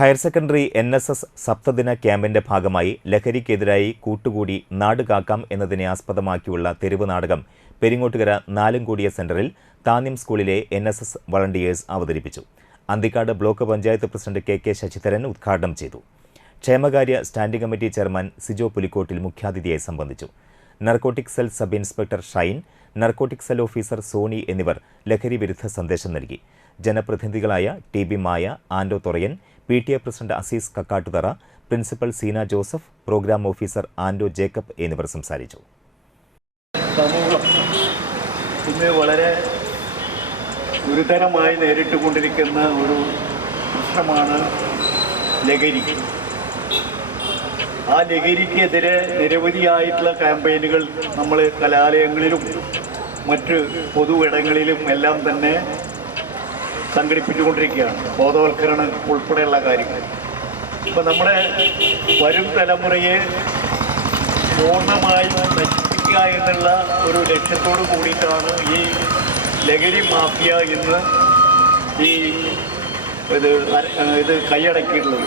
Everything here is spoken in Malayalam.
Higher secondary N S S സപ്തദിന ക്യാമ്പിന്റെ ഭാഗമായി ലഹരിക്കെതിരായി കൂട്ടുകൂടി നാടുകാക്കാം എന്നതിനെ ആസ്പദമാക്കിയുള്ള തെരുവ് നാടകം പെരിങ്ങോട്ടുകര നാലുംകൂടിയ സെന്ററിൽ താന്യം സ്കൂളിലെ എൻ എസ് എസ് വളണ്ടിയേഴ്സ് അവതരിപ്പിച്ചു. Anthikad block panchayat president K K Sasidharan ഉദ്ഘാടനം ചെയ്തു. ക്ഷേമകാര്യ standing committee chairman Sijo Pulikottil മുഖ്യാതിഥിയായി സംബന്ധിച്ചു. Narcotic cell sub inspector Shine narcotic cell officer Soni എന്നിവർ ലഹരി വിരുദ്ധ സന്ദേശം നൽകി. ജനപ്രതിനിധികളായ T B Maya Ando Thorayan P T A president Azeez Kakkattuthara principal Seena Joseph programme officer Ando Jacob എന്നിവർ സംസാരിച്ചു. സമൂഹം വളരെ ഗുരുതരമായി നേരിട്ടുകൊണ്ടിരിക്കുന്ന ഒരു പ്രശ്നമാണ് ലഹരി ആ ലഹരിക്കെതിരെ നിരവധിയായിട്ടുള്ള ക്യാമ്പയിനുകൾ നമ്മൾ കലാലയങ്ങളിലും മറ്റ് പൊതു ഇടങ്ങളിലും എല്ലാം തന്നെ സംഘടിപ്പിച്ചുകൊണ്ടിരിക്കുകയാണ്. ബോധവൽക്കരണം ഉൾപ്പെടെയുള്ള കാര്യങ്ങൾ. ഇപ്പം നമ്മുടെ വരും തലമുറയെ പൂർണമായി നശിപ്പിക്കുക എന്നുള്ള ഒരു ലക്ഷ്യത്തോട് കൂടിയിട്ടാണ് ഈ ലഹരി മാഫിയ എന്ന് ഈ ഇത് ഇത് കൈയടക്കിയിട്ടുള്ളത്.